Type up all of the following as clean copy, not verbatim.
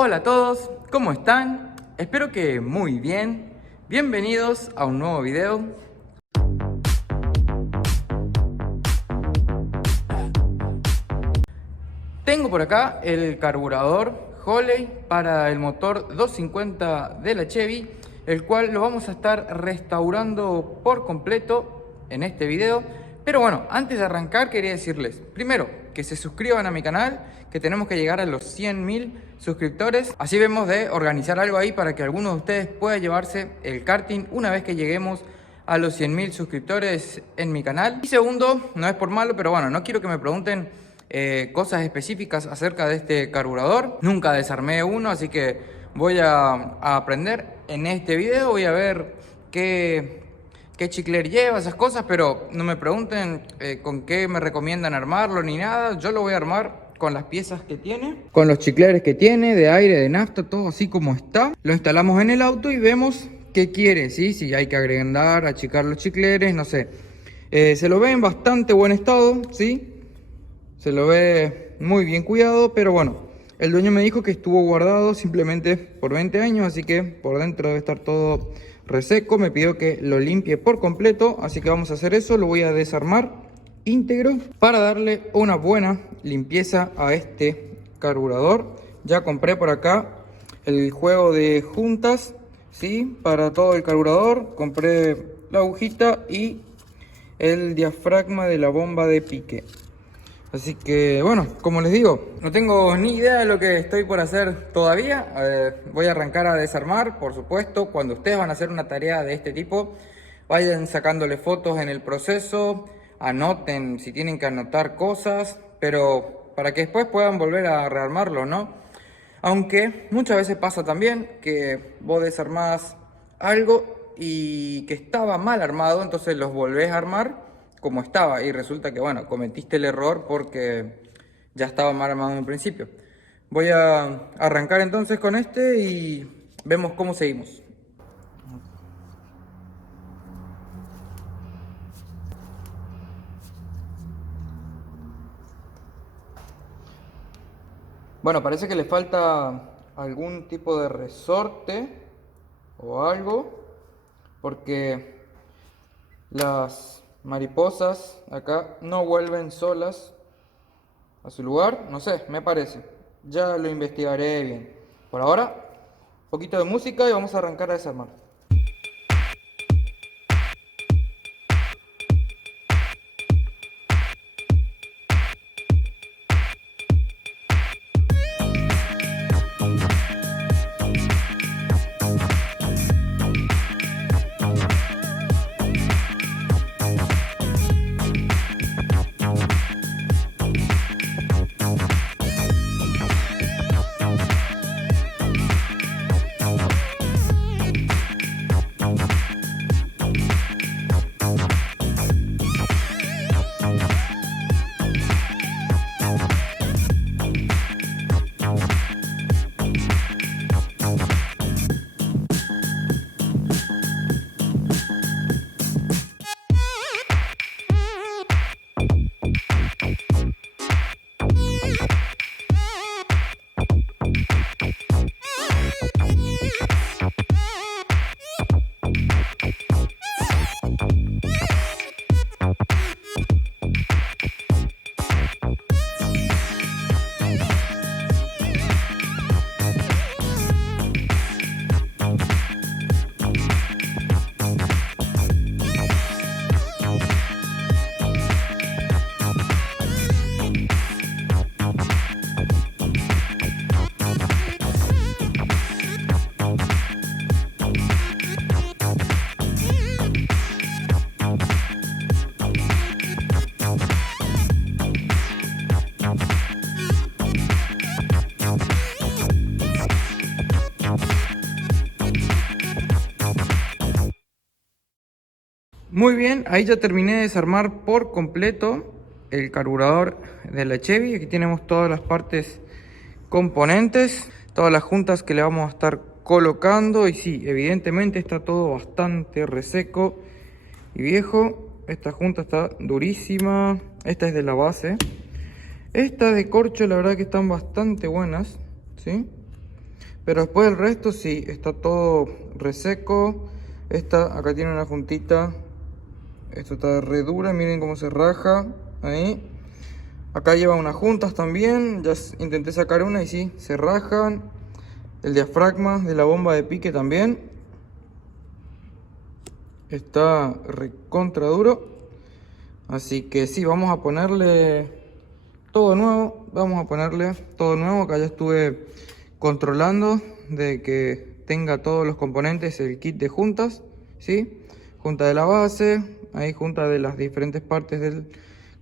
Hola a todos, ¿cómo están? Espero que muy bien. Bienvenidos a un nuevo video. Tengo por acá el carburador Holley para el motor 250 de la Chevy, el cual lo vamos a estar restaurando por completo en este video. Pero bueno, antes de arrancar quería decirles, primero, que se suscriban a mi canal, que tenemos que llegar a los 100.000 suscriptores. Así vemos de organizar algo ahí para que alguno de ustedes pueda llevarse el karting una vez que lleguemos a los 100.000 suscriptores en mi canal. Y segundo, no es por malo, pero bueno, no quiero que me pregunten cosas específicas acerca de este carburador. Nunca desarmé uno, así que voy a aprender en este video. Voy a ver qué chicler lleva, esas cosas, pero no me pregunten con qué me recomiendan armarlo ni nada. Yo lo voy a armar con las piezas que tiene, con los chicleres que tiene, de aire, de nafta, todo así como está. Lo instalamos en el auto y vemos qué quiere, ¿sí? Si hay que agrandar, achicar los chicleres, no sé. Se lo ve en bastante buen estado, ¿sí? Se lo ve muy bien cuidado, pero bueno, el dueño me dijo que estuvo guardado simplemente por 20 años, así que por dentro debe estar todo reseco. Me pidió que lo limpie por completo, así que vamos a hacer eso. Lo voy a desarmar íntegro para darle una buena limpieza a este carburador. Ya compré por acá el juego de juntas, ¿sí? Para todo el carburador. Compré la agujita y el diafragma de la bomba de pique. Así que bueno, como les digo, no tengo ni idea de lo que estoy por hacer todavía. Voy a arrancar a desarmar, por supuesto. Cuando ustedes van a hacer una tarea de este tipo, vayan sacándole fotos en el proceso, anoten si tienen que anotar cosas, pero para que después puedan volver a rearmarlo, ¿no? Aunque muchas veces pasa también que vos desarmás algo y que estaba mal armado, entonces los volvés a armar como estaba y resulta que, bueno, cometiste el error porque ya estaba mal armado en un principio. Voy a arrancar entonces con este y vemos cómo seguimos. Bueno, parece que le falta algún tipo de resorte o algo, porque las mariposas acá no vuelven solas a su lugar, no sé, me parece. Ya lo investigaré bien. Por ahora, un poquito de música y vamos a arrancar a desarmar. Muy bien, ahí ya terminé de desarmar por completo el carburador de la Chevy. Aquí tenemos todas las partes componentes, todas las juntas que le vamos a estar colocando. Y sí, evidentemente está todo bastante reseco y viejo. Esta junta está durísima. Esta es de la base. Estas de corcho la verdad que están bastante buenas, ¿sí? Pero después el resto sí, está todo reseco. Acá tiene una juntita. Esto está re dura, miren cómo se raja. Ahí. Acá lleva unas juntas también. Ya intenté sacar una y sí, se rajan. El diafragma de la bomba de pique también. Está recontra duro. Así que sí, vamos a ponerle todo nuevo. Vamos a ponerle todo nuevo. Acá ya estuve controlando de que tenga todos los componentes, el kit de juntas, ¿sí? Junta de la base, ahí junta de las diferentes partes del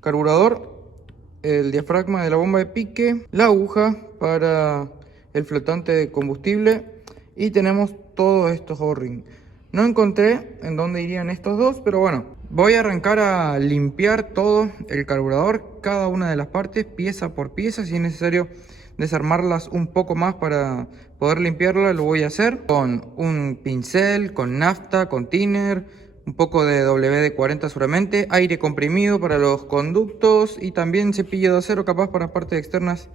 carburador, el diafragma de la bomba de pique, la aguja para el flotante de combustible y tenemos todos estos O-ring. No encontré en dónde irían estos dos, pero bueno, voy a arrancar a limpiar todo el carburador, cada una de las partes, pieza por pieza. Si es necesario desarmarlas un poco más para poder limpiarla, lo voy a hacer con un pincel, con nafta, con thinner, un poco de WD-40 seguramente, aire comprimido para los conductos y también cepillo de acero capaz para partes externas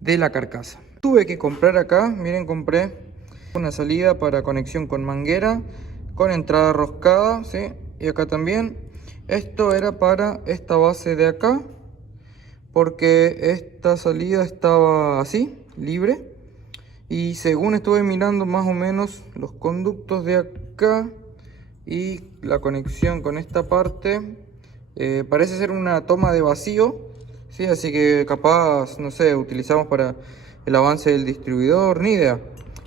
de la carcasa. Tuve que comprar acá, miren, compré una salida para conexión con manguera, con entrada roscada, ¿sí? Y acá también. Esto era para esta base de acá, porque esta salida estaba así, libre. Y según estuve mirando más o menos los conductos de acá y la conexión con esta parte, parece ser una toma de vacío, ¿sí? Así que capaz, no sé, utilizamos para el avance del distribuidor, ni idea.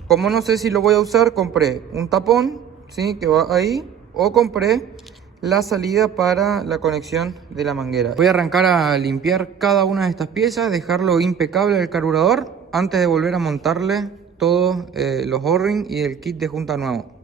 Como no sé si lo voy a usar, compré un tapón, ¿sí? Que va ahí, o compré la salida para la conexión de la manguera. Voy a arrancar a limpiar cada una de estas piezas, dejarlo impecable el carburador antes de volver a montarle todos los O-ring y el kit de junta nuevo.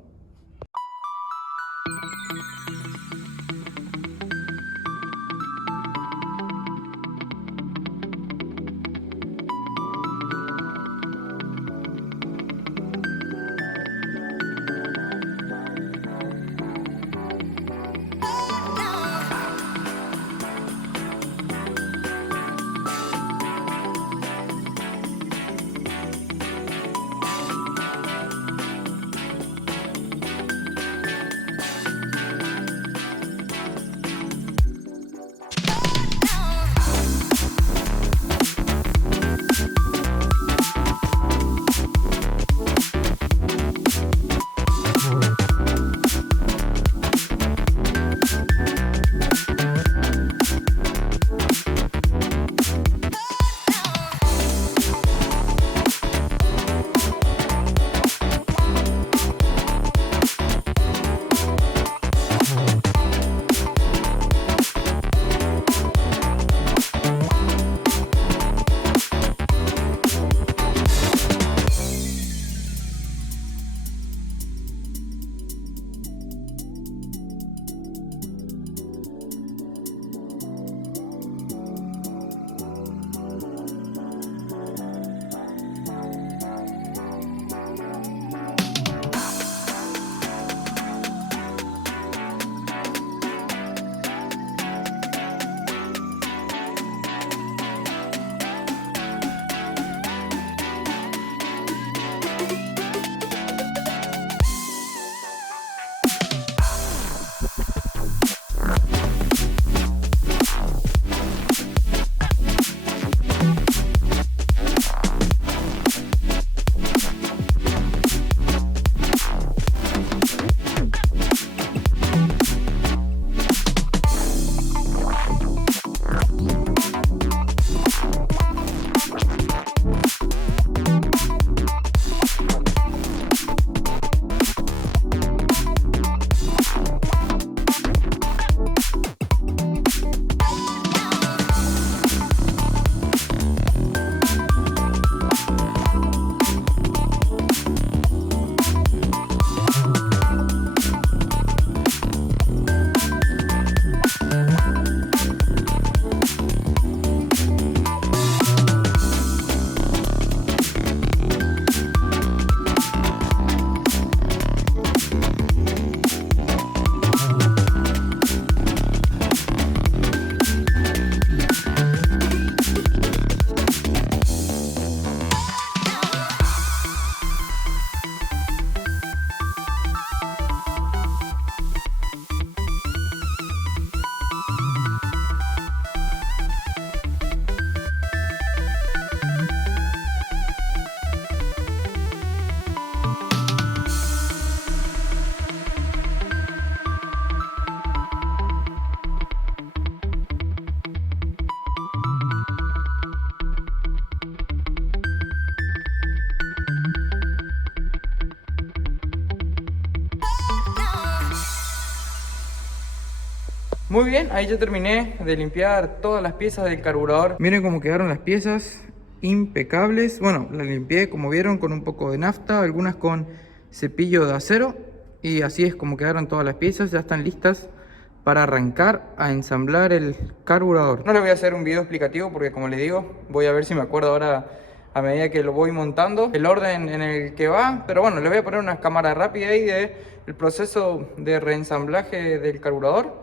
Muy bien, ahí ya terminé de limpiar todas las piezas del carburador. Miren cómo quedaron las piezas, impecables. Bueno, las limpié como vieron con un poco de nafta, algunas con cepillo de acero. Y así es como quedaron todas las piezas, ya están listas para arrancar a ensamblar el carburador. No les voy a hacer un video explicativo porque, como les digo, voy a ver si me acuerdo ahora a medida que lo voy montando el orden en el que va. Pero bueno, les voy a poner una cámara rápida ahí de el proceso de reensamblaje del carburador.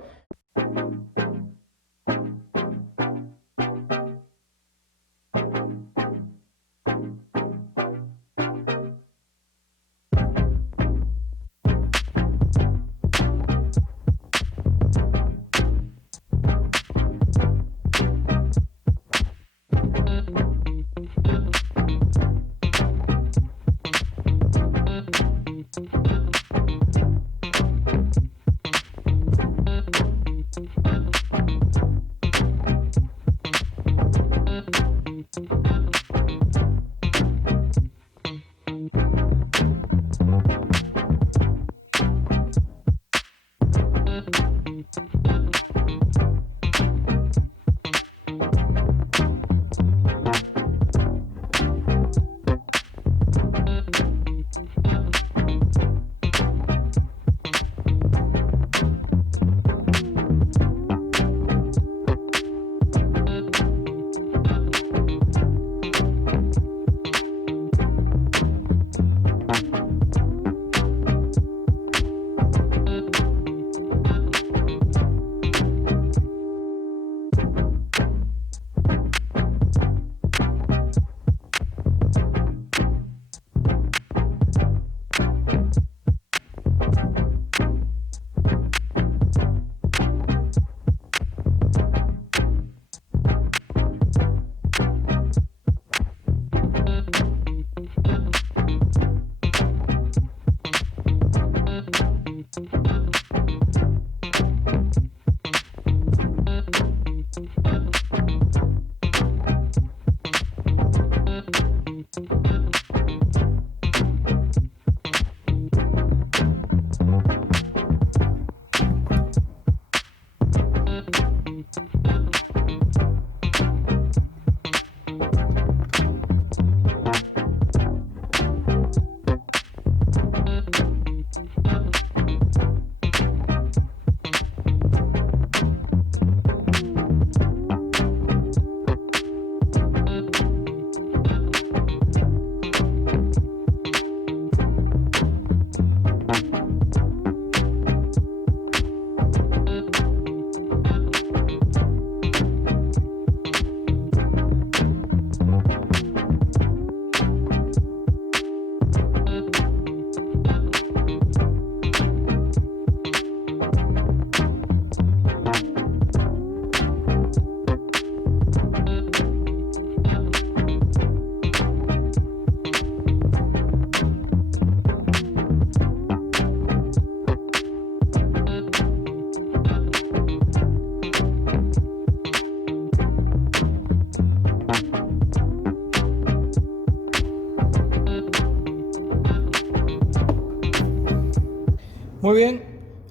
Muy bien,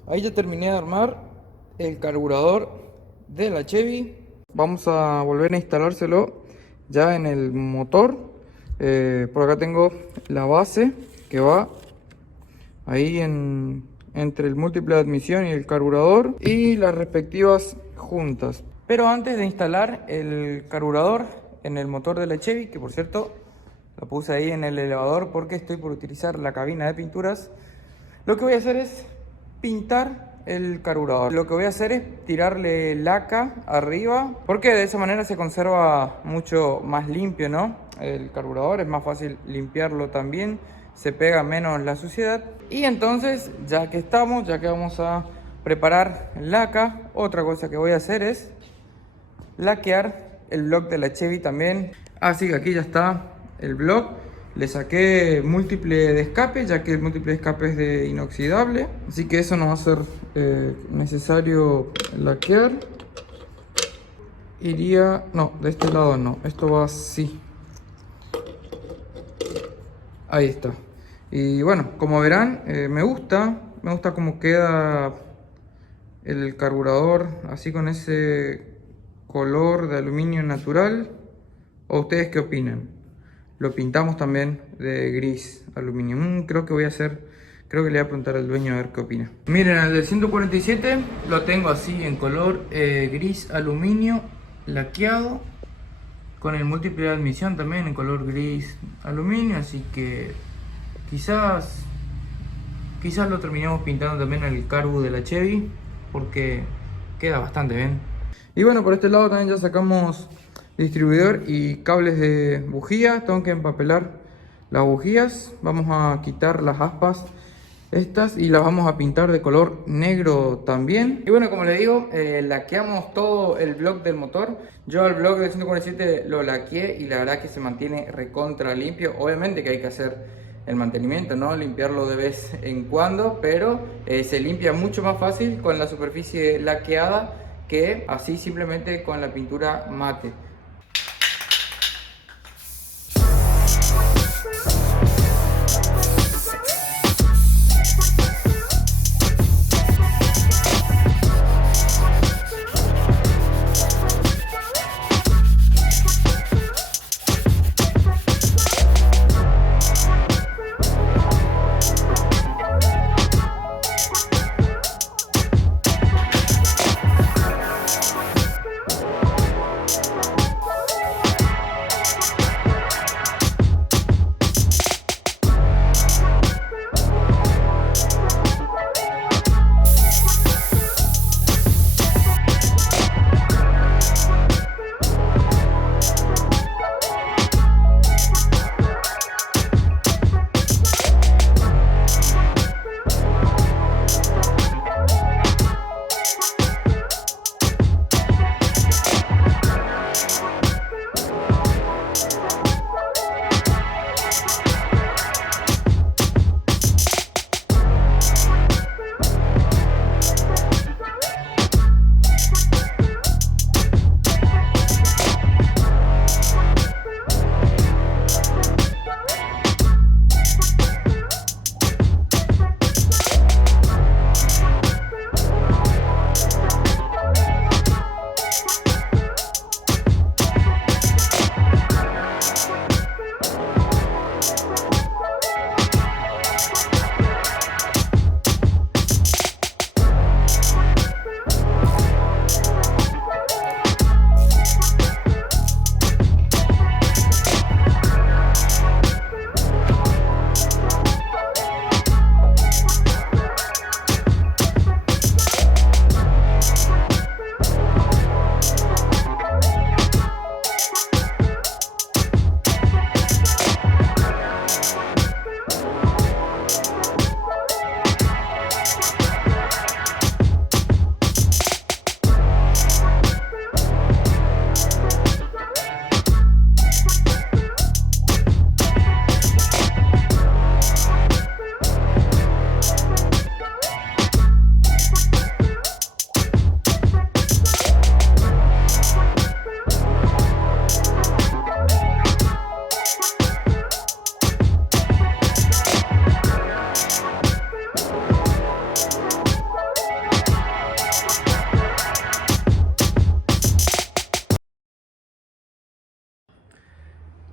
ahí ya terminé de armar el carburador de la Chevy. Vamos a volver a instalárselo ya en el motor. Por acá tengo la base que va ahí entre el múltiple de admisión y el carburador y las respectivas juntas. Pero antes de instalar el carburador en el motor de la Chevy, que por cierto lo puse ahí en el elevador porque estoy por utilizar la cabina de pinturas, lo que voy a hacer es pintar el carburador. Lo que voy a hacer es tirarle laca arriba, porque de esa manera se conserva mucho más limpio, ¿no? El carburador es más fácil limpiarlo también, se pega menos la suciedad. Y entonces, ya que vamos a preparar laca, otra cosa que voy a hacer es laquear el block de la Chevy también. Así que aquí ya está el block. Le saqué múltiple de escape, ya que el múltiple de escape es de inoxidable, así que eso no va a ser necesario laquear. No, de este lado no, esto va así. Ahí está. Y bueno, como verán, me gusta cómo queda el carburador así con ese color de aluminio natural. ¿O ustedes qué opinan? Lo pintamos también de gris aluminio. Creo que creo que le voy a preguntar al dueño a ver qué opina. Miren, el del 147 lo tengo así en color gris aluminio laqueado, con el múltiple de admisión también en color gris aluminio, así que quizás lo terminemos pintando también el carbu de la Chevy, porque queda bastante bien. Y bueno, por este lado también ya sacamos distribuidor y cables de bujía. Tengo que empapelar las bujías. Vamos a quitar las aspas estas y las vamos a pintar de color negro también. Y bueno, como les digo, laqueamos todo el bloque del motor. Yo al bloque del 147 lo laqueé y la verdad que se mantiene recontra limpio. Obviamente que hay que hacer el mantenimiento, ¿no? Limpiarlo de vez en cuando, pero se limpia mucho más fácil con la superficie laqueada que así simplemente con la pintura mate.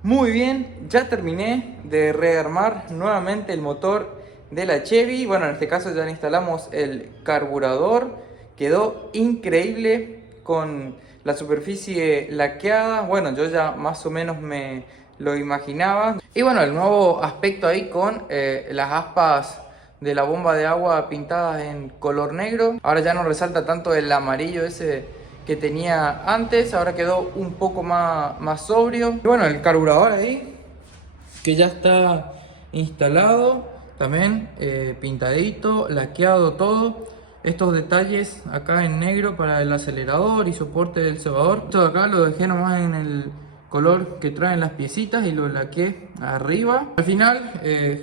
Muy bien, ya terminé de rearmar nuevamente el motor de la Chevy. Bueno, en este caso ya le instalamos el carburador. Quedó increíble con la superficie laqueada. Bueno, yo ya más o menos me lo imaginaba. Y bueno, el nuevo aspecto ahí con las aspas de la bomba de agua pintadas en color negro. Ahora ya no resalta tanto el amarillo ese que tenía antes, ahora quedó un poco más sobrio. Y bueno, el carburador ahí, que ya está instalado, también pintadito, laqueado todo. Estos detalles acá en negro para el acelerador y soporte del cebador. Esto de acá lo dejé nomás en el color que traen las piecitas y lo laqueé arriba. Al final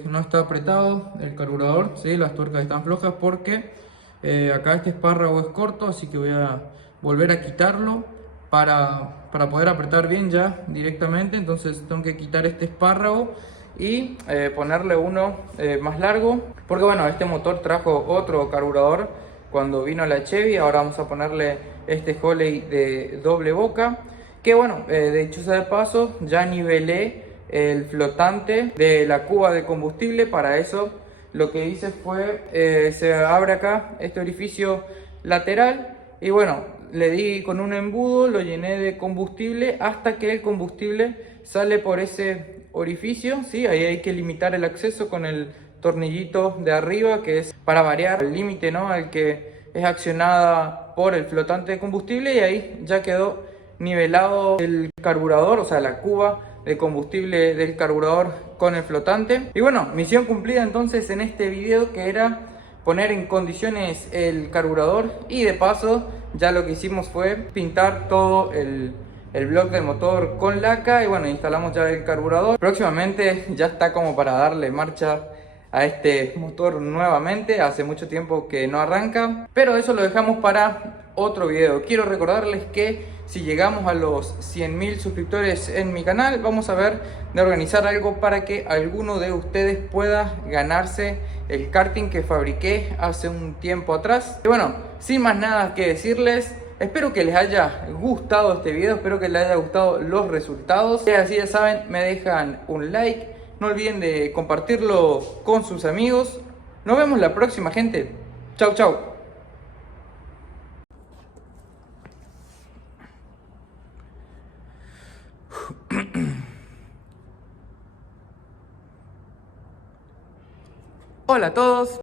no está apretado el carburador, ¿sí? Las tuercas están flojas porque acá este espárrago es corto, así que voy a volver a quitarlo para poder apretar bien ya directamente. Entonces tengo que quitar este espárrago y ponerle uno más largo, porque bueno, este motor trajo otro carburador cuando vino la Chevy. Ahora vamos a ponerle este Holley de doble boca, que bueno, de hecho sea de paso, ya nivelé el flotante de la cuba de combustible. Para eso lo que hice fue, se abre acá este orificio lateral y bueno, le di con un embudo, lo llené de combustible hasta que el combustible sale por ese orificio, ¿sí? Ahí hay que limitar el acceso con el tornillito de arriba, que es para variar el límite, ¿no?, al que es accionada por el flotante de combustible, y ahí ya quedó nivelado el carburador, o sea, la cuba de combustible del carburador con el flotante. Y bueno, misión cumplida entonces en este video, que era poner en condiciones el carburador, y de paso ya lo que hicimos fue pintar todo el bloque del motor con laca. Y bueno, instalamos ya el carburador. Próximamente ya está como para darle marcha a este motor nuevamente. Hace mucho tiempo que no arranca, pero eso lo dejamos para otro video. Quiero recordarles que si llegamos a los 100.000 suscriptores en mi canal, vamos a ver de organizar algo para que alguno de ustedes pueda ganarse el karting que fabriqué hace un tiempo atrás. Y bueno, sin más nada que decirles, espero que les haya gustado este video, espero que les haya gustado los resultados. Si es así, ya saben, me dejan un like, no olviden de compartirlo con sus amigos. Nos vemos la próxima, gente. Chau, chau. Hola a todos.